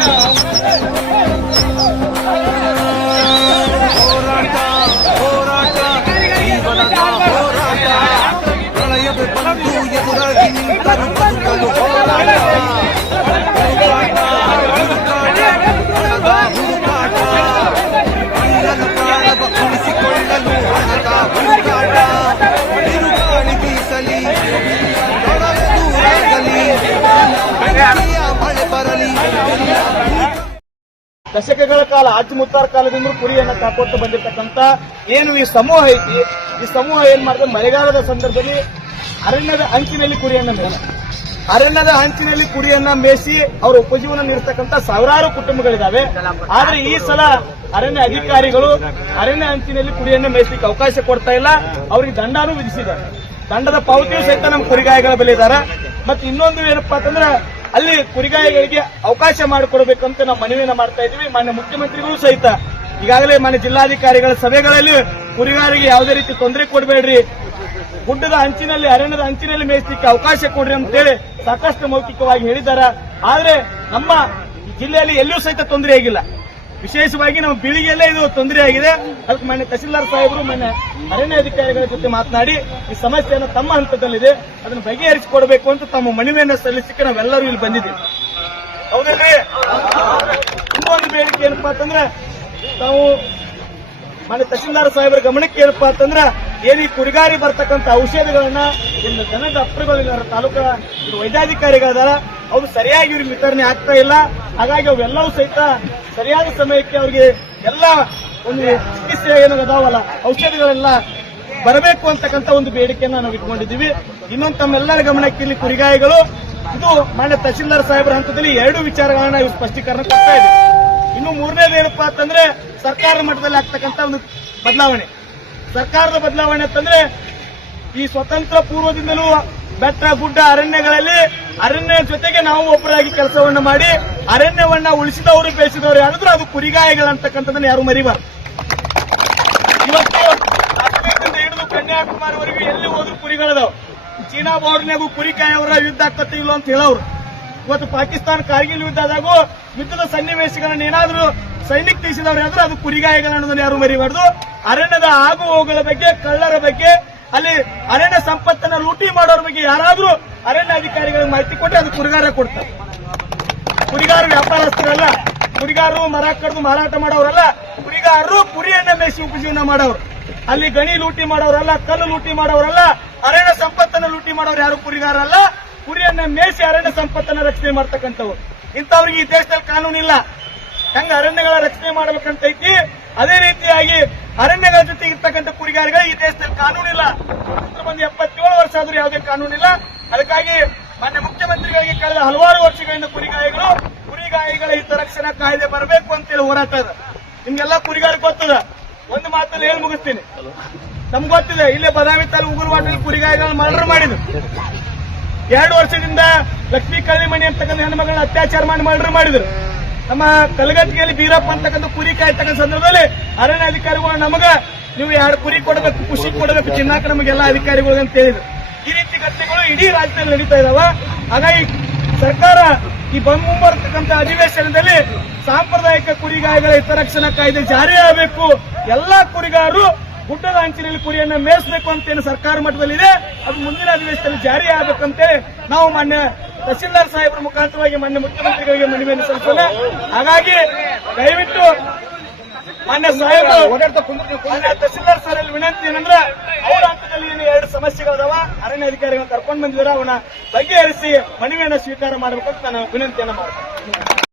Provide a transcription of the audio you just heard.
ಹೋರಾಟ ದಶಕಗಳ ಕಾಲ ಅಜ್ಜುಮುತ್ತಾರ ಕಾಲದಿಂದ ಕುರಿಯನ್ನು ಕಾಕೊಟ್ಟು ಬಂದಿರತಕ್ಕಂತ ಏನು ಈ ಸಮೂಹ ಐತಿ? ಈ ಸಮೂಹ ಏನ್ ಮಾಡ್ತಾರೆ ಮಳೆಗಾಲದ ಸಂದರ್ಭದಲ್ಲಿ ಅರಣ್ಯದ ಅಂಚಿನಲ್ಲಿ ಕುರಿಯನ್ನ ಮೇಲೆ ಅರಣ್ಯದ ಅಂಚಿನಲ್ಲಿ ಕುರಿಯನ್ನ ಮೇಸಿ ಅವರ ಉಪಜೀವನ ನೀಡತಕ್ಕಂತ ಸಾವಿರಾರು ಕುಟುಂಬಗಳಿದಾವೆ. ಆದ್ರೆ ಈ ಸಲ ಅರಣ್ಯ ಅಧಿಕಾರಿಗಳು ಅರಣ್ಯ ಅಂಚಿನಲ್ಲಿ ಕುರಿಯನ್ನ ಮೇಯಿಸಲಿಕ್ಕೆ ಅವಕಾಶ ಕೊಡ್ತಾ ಇಲ್ಲ. ಅವರಿಗೆ ದಂಡಾನು ವಿಧಿಸಿದ್ದಾರೆ. ದಂಡದ ಪಾವತಿಯೂ ಸಹಿತ ನಮ್ಮ ಕುರಿಗಾಯಗಳ ಬೆಲೆ ಇದ್ದಾರೆ ಮತ್ತೆ ಇನ್ನೊಂದು ಏನಪ್ಪಾ ಅಂತಂದ್ರೆ ಅಲ್ಲಿ ಕುರಿಗಾಯಿಗಳಿಗೆ ಅವಕಾಶ ಮಾಡಿಕೊಡಬೇಕಂತ ನಾವು ಮನವಿಯನ್ನು ಮಾಡ್ತಾ ಇದೀವಿ ಮಾನ್ಯ ಮುಖ್ಯಮಂತ್ರಿಗಳು ಸಹಿತ ಈಗಾಗಲೇ ಮಾನ್ಯ ಜಿಲ್ಲಾಧಿಕಾರಿಗಳ ಸಭೆಗಳಲ್ಲಿ ಕುರಿಗಾರಿಗೆ ಯಾವುದೇ ರೀತಿ ತೊಂದರೆ ಕೊಡಬೇಡ್ರಿ. ಗುಡ್ಡದ ಅಂಚಿನಲ್ಲಿ, ಅರಣ್ಯದ ಅಂಚಿನಲ್ಲಿ ಮೇಯಿಸಲಿಕ್ಕೆ ಅವಕಾಶ ಕೊಡ್ರಿ ಅಂತೇಳಿ ಸಾಕಷ್ಟು ಮೌಖಿಕವಾಗಿ ಹೇಳಿದ್ದಾರೆ. ಆದರೆ ನಮ್ಮ ಜಿಲ್ಲೆಯಲ್ಲಿ ಎಲ್ಲಿಯೂ ಸಹಿತ ತೊಂದರೆ ಆಗಿಲ್ಲ. ವಿಶೇಷವಾಗಿ ನಮ್ಮ ಪೀಳಿಗೆಯಲ್ಲೇ ಇದು ತೊಂದರೆ ಆಗಿದೆ. ಅದಕ್ಕೆ ಮೊನ್ನೆ ತಹಸೀಲ್ದಾರ್ ಸಾಹೇಬರು ಮೊನ್ನೆ ಅರಣ್ಯ ಅಧಿಕಾರಿಗಳ ಜೊತೆ ಮಾತನಾಡಿ, ಈ ಸಮಸ್ಯೆಯನ್ನು ತಮ್ಮ ಹಂತದಲ್ಲಿದೆ. ಅದನ್ನು ಬಗೆಹರಿಸಿಕೊಡ್ಬೇಕು ಅಂತ ತಮ್ಮ ಮನವಿಯನ್ನು ಸಲ್ಲಿಸಿಕ್ಕೆ ನಾವೆಲ್ಲರೂ ಇಲ್ಲಿ ಬಂದಿದ್ದೀವಿ. ಹೌದಲ್ರಿ ಇನ್ನೊಂದು ಬೇಡಿಕೆ ಏನಪ್ಪಾ ಅಂತಂದ್ರೆ, ತಾವು ಮನೆ ತಹಸೀಲ್ದಾರ್ ಸಾಹೇಬರ ಗಮನಕ್ಕೆ ಏನಪ್ಪಾ ಅಂತಂದ್ರೆ ಏನು ಈ ಕುರಿಗಾರಿ ಬರ್ತಕ್ಕಂಥ ಔಷಧಿಗಳನ್ನ ಇನ್ನು ಜನ ಡಾಕ್ಟರ್ಗಳು ತಾಲೂಕಾ ವೈದ್ಯಾಧಿಕಾರಿಗಳದಾರ ಅವರು ಸರಿಯಾಗಿ ಇವ್ರಿಗೆ ವಿತರಣೆ ಆಗ್ತಾ ಇಲ್ಲ. ಹಾಗಾಗಿ ಅವೆಲ್ಲವೂ ಸಹಿತ ಸರಿಯಾದ ಸಮಯಕ್ಕೆ ಅವ್ರಿಗೆ ಎಲ್ಲ ಒಂದು ಚಿಕಿತ್ಸೆ ಏನು ಅದಾವಲ್ಲ, ಔಷಧಿಗಳೆಲ್ಲ ಬರಬೇಕು ಅಂತಕ್ಕಂಥ ಒಂದು ಬೇಡಿಕೆಯನ್ನ ನಾವು ಇಟ್ಕೊಂಡಿದ್ದೀವಿ. ಇನ್ನೊಂದು ತಮ್ಮೆಲ್ಲರ ಗಮನಕ್ಕೆ ಇಲ್ಲಿ ಕುರಿಗಾಯಿಗಳು. ಇದು ಮಾನ್ಯ ತಹಶೀಲ್ದಾರ್ ಸಾಹೇಬರ ಹಂತದಲ್ಲಿ ಎರಡು ವಿಚಾರಗಳನ್ನ ಇವ್ರು ಸ್ಪಷ್ಟೀಕರಣ ಕೊಡ್ತಾ ಇದೆ ಇನ್ನು ಮೂರನೇದು ಏನಪ್ಪಾ ಅಂತಂದ್ರೆ, ಸರ್ಕಾರದ ಮಟ್ಟದಲ್ಲಿ ಆಗ್ತಕ್ಕಂಥ ಒಂದು ಬದಲಾವಣೆ. ಸರ್ಕಾರದ ಬದಲಾವಣೆ ಅಂತಂದ್ರೆ, ಈ ಸ್ವತಂತ್ರ ಪೂರ್ವದಿಂದಲೂ ಬೆಟ್ಟ ಗುಡ್ಡ ಅರಣ್ಯಗಳಲ್ಲಿ ಅರಣ್ಯ ಜೊತೆಗೆ ನಾವು ಒಬ್ಬರಾಗಿ ಕೆಲಸವನ್ನ ಮಾಡಿ ಅರಣ್ಯವನ್ನ ಉಳಿಸಿದವರು ಬೆಳೆಸಿದವರು ಯಾರಾದ್ರೂ ಅದು ಕುರಿಗಾಯಿಗಳಂತಕ್ಕಂಥದ್ದನ್ನ ಯಾರು ಮರಿಬಾರ್ದು. ಇವತ್ತು ಹಿಡಿದು ಕನ್ಯಾಕುಮಾರಿವರೆಗೂ ಎಲ್ಲಿ ಹೋದ್ರು ಕುರಿಗಳದಾವ್. ಚೀನಾ ಬಾರ್ಡರ್ನಾಗೂ ಕುರಿಕಾಯವರ ಯುದ್ಧ ಆಗ್ತತಿ ಇಲ್ಲ ಅಂತ ಹೇಳೋರು ಇವತ್ತು ಪಾಕಿಸ್ತಾನ ಕಾರ್ಗಿಲ್ ಯುದ್ಧ ಆದಾಗೂ ಯುದ್ಧದ ಸನ್ನಿವೇಶಗಳನ್ನ ಏನಾದ್ರೂ ಸೈನಿಕ ತಿಳಿಸಿದವ್ರು ಯಾರು ಅದು ಕುರಿಗಾಯಗಳು ಅನ್ನೋದನ್ನ ಯಾರು ಮರಿಬಾರ್ದು. ಅರಣ್ಯದ ಆಗು ಹೋಗುಗಳ ಬಗ್ಗೆ, ಕಳ್ಳರ ಬಗ್ಗೆ ಅಲ್ಲಿ ಅರಣ್ಯ ಸಂಪತ್ತನ್ನ ಲೂಟಿ ಮಾಡೋರ ಬಗ್ಗೆ ಯಾರಾದ್ರೂ ಅರಣ್ಯ ಅಧಿಕಾರಿಗಳಿಗೆ ಮಾಹಿತಿ ಕೊಟ್ಟು ಅದು ಕುರಿಗಾರ ಕೊಡ್ತಾರೆ. ಕುರಿಗಾರ ವ್ಯಾಪಾರಸ್ಥರಲ್ಲ, ಕುರಿಗಾರರು ಮರ ಕಡ್ದು ಮಾರಾಟ ಮಾಡೋರಲ್ಲ, ಕುರಿಗಾರರು ಕುರಿಯನ್ನ ಮೇಸಿ ಉಪಜೀವನ ಮಾಡೋರು. ಅಲ್ಲಿ ಗಣಿ ಲೂಟಿ ಮಾಡೋರಲ್ಲ, ಕಲ್ಲು ಲೂಟಿ ಮಾಡೋರಲ್ಲ, ಅರಣ್ಯ ಸಂಪತ್ತನ್ನ ಲೂಟಿ ಮಾಡೋರು ಯಾರು ಕುರಿಗಾರಲ್ಲ ಕುರಿಯನ್ನ ಮೇಸಿ ಅರಣ್ಯ ಸಂಪತ್ತನ್ನ ರಕ್ಷಣೆ ಮಾಡ್ತಕ್ಕಂಥವ್ರು. ಇಂಥವ್ರಿಗೆ ಈ ದೇಶದಲ್ಲಿ ಕಾನೂನಿಲ್ಲ. ಹೆಂಗ ಅರಣ್ಯಗಳ ರಕ್ಷಣೆ ಮಾಡಬೇಕಂತ ಐತಿ ಅದೇ ರೀತಿಯಾಗಿ ಅರಣ್ಯಗಳ ಜೊತೆ ಇರ್ತಕ್ಕಂಥ ಕುರಿಗಾರಿಗಳು ಈ ದೇಶದಲ್ಲಿ ಕಾನೂನಿಲ್ಲ. ಬಂದು ಎಪ್ಪತ್ತೇಳು ವರ್ಷ ಆದರೂ ಯಾವುದೇ ಕಾನೂನಿಲ್ಲ. ಅದಕ್ಕಾಗಿ ಮಾನ್ಯ ಮುಖ್ಯಮಂತ್ರಿಗಳಿಗೆ ಕಳೆದ ಹಲವಾರು ವರ್ಷಗಳಿಂದ ಕುರಿಗಾಯಿಗಳು ಕುರಿಗಾಯಿಗಳ ಹಿತರಕ್ಷಣಾ ಕಾಯ್ದೆ ಬರಬೇಕು ಅಂತೇಳಿ ಹೋರಾಟ ಇದೆ ನಿಮ್ಗೆಲ್ಲ ಕುರಿಗಾರಿ ಗೊತ್ತದ? ಒಂದು ಮಾತಲ್ಲಿ ಹೇಳಿ ಮುಗಿಸ್ತೀನಿ. ನಮ್ಗೆ ಗೊತ್ತಿದೆ, ಇಲ್ಲೇ ಬದಾಮಿ ತಾಲೂಕು ಉಗುರುವಾಟಲ್ಲಿ ಕುರಿಗಾಯಿಗಳನ್ನ ಮರ್ಡರ್ ಮಾಡಿದ್ರು. ಎರಡು ವರ್ಷದಿಂದ ಲಕ್ಷ್ಮೀ ಕಳ್ಳಿಮಣಿ ಅಂತಕ್ಕಂಥ ಹೆಣ್ಮಗಳನ್ನ ಅತ್ಯಾಚಾರ ಮಾಡಿ ಮರ್ಡರ್ ಮಾಡಿದ್ರು. ನಮ್ಮ ಕಲಗಟ್ಟಿಗೆಯಲ್ಲಿ ಬೀರಪ್ಪ ಅಂತಕ್ಕಂಥ ಕುರಿ ಕಾಯ್ತಕ್ಕಂಥ ಸಂದರ್ಭದಲ್ಲಿ ಅರಣ್ಯ ಅಧಿಕಾರಿಗಳು ನಮಗ ನೀವು ಎರಡು ಕುರಿ ಕೊಡಬೇಕು ಖುಷಿ ಕೊಡಬೇಕು ಚಿನ್ನಾಕ ನಮಗೆಲ್ಲ ಅಧಿಕಾರಿಗಳು ಅಂತ ಹೇಳಿದ್ರು. ಈ ರೀತಿ ಘಟನೆಗಳು ಇಡೀ ರಾಜ್ಯದಲ್ಲಿ ನಡೀತಾ ಇದಾವ. ಹಾಗಾಗಿ ಸರ್ಕಾರ ಈ ಬರ್ತಕ್ಕಂಥ ಅಧಿವೇಶನದಲ್ಲಿ ಸಾಂಪ್ರದಾಯಿಕ ಕುರಿಗಾಯಿಗಳ ಹಿತರಕ್ಷಣಾ ಕಾಯ್ದೆ ಜಾರಿ ಆಗಬೇಕು. ಎಲ್ಲಾ ಕುರಿಗಾರರು ಗುಡ್ಡದ ಅಂಚಿನಲ್ಲಿ ಕುರಿಯನ್ನ ಮೇಯಿಸಬೇಕು ಅಂತ ಏನು ಸರ್ಕಾರ ಮಟ್ಟದಲ್ಲಿದೆ. ಅದು ಮುಂದಿನ ಅಧಿವೇಶನದಲ್ಲಿ ಜಾರಿ ಆಗ್ಬೇಕಂತೆ ನಾವು ಮಾನ್ಯ ತಹಸೀಲ್ದಾರ್ ಸಾಹೇಬರ ಮುಖಾಂತರವಾಗಿ ಮಾನ್ಯ ಮುಖ್ಯಮಂತ್ರಿಗಳಿಗೆ ಮನವಿಯನ್ನು ಸಲ್ಲಿಸೋಣ. ಹಾಗಾಗಿ ದಯವಿಟ್ಟು ಮಾನ್ಯ ಸಾಹೇಬರು, ಮಾನ್ಯ ತಹಸೀಲ್ದಾರ್ ಅಲ್ಲಿ ವಿನಂತಿ ಏನಂದ್ರೆ, ಅವರ ಹಂತದಲ್ಲಿ ಏನು ಎರಡು ಸಮಸ್ಯೆಗಳದಾವ, ಅರಣ್ಯ ಅಧಿಕಾರಿಗಳು ಕರ್ಕೊಂಡು ಬಂದಿದ್ದಾರೆ ಅವನ ಬಗೆಹರಿಸಿ ಮನವಿಯನ್ನು ಸ್ವೀಕಾರ ಮಾಡಬೇಕಂತ ನಾನು ವಿನಂತಿಯನ್ನು ಮಾಡ್ತೀನಿ.